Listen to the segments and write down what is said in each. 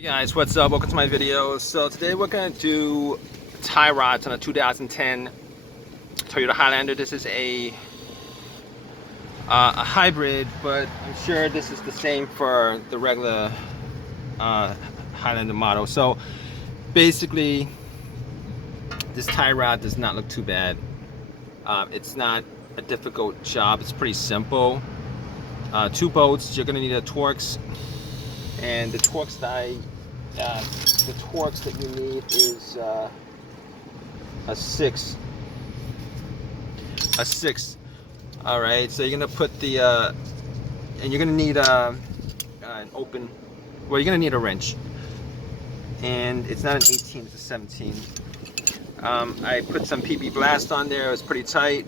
Hey guys, what's up? Welcome to my video. So today we're going to do tie rods on a 2010 Toyota Highlander. This is a hybrid, but I'm sure this is the same for the regular Highlander model. So basically, this tie rod does not look too bad. It's not a difficult job. It's pretty simple. Two bolts. You're going to need a Torx. And the Torx that you need is a 6. All right, so you're gonna put the and you're gonna need an open. Well, you're gonna need a wrench, and it's not an 18, it's a 17. I put some PB Blast on there. It was pretty tight,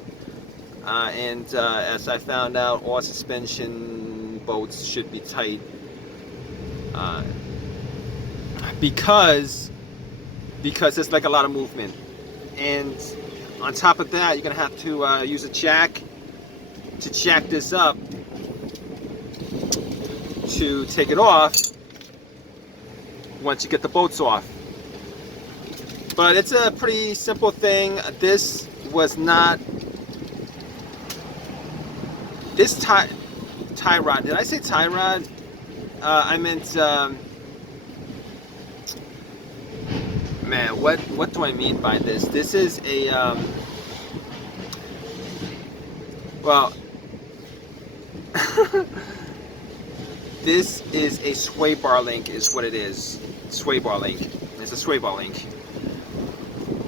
and as I found out, all suspension bolts should be tight. Because it's like a lot of movement, and on top of that, you're gonna have to use a jack to jack this up to take it off once you get the bolts off. But it's a pretty simple thing. This was not this tie rod. Did I say tie rod? I meant. Man, what do I mean by this? This is a well, this is a sway bar link, is what it is. Sway bar link. It's a sway bar link.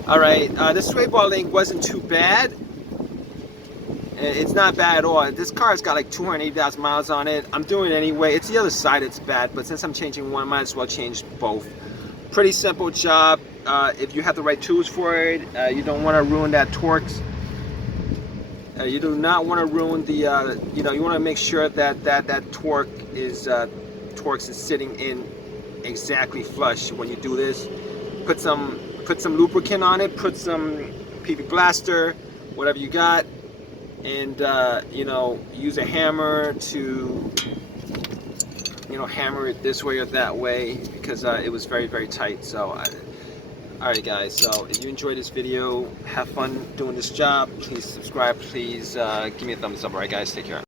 All right, this sway bar link wasn't too bad. It's not bad at all. This car's got like 280,000 miles on it. I'm doing it anyway. It's the other side that's bad, but since I'm changing one, might as well change both. Pretty simple job. If you have the right tools for it, you don't want to ruin that Torx. You do not want to ruin the, you want to make sure that Torx is sitting in exactly flush when you do this. Put some lubricant on it. Put some PB Blaster, whatever you got, and use a hammer to hammer it this way or that way, because it was very, very tight. So alright guys, so if you enjoyed this video, have fun doing this job, please subscribe, please give me a thumbs up. Alright guys, take care.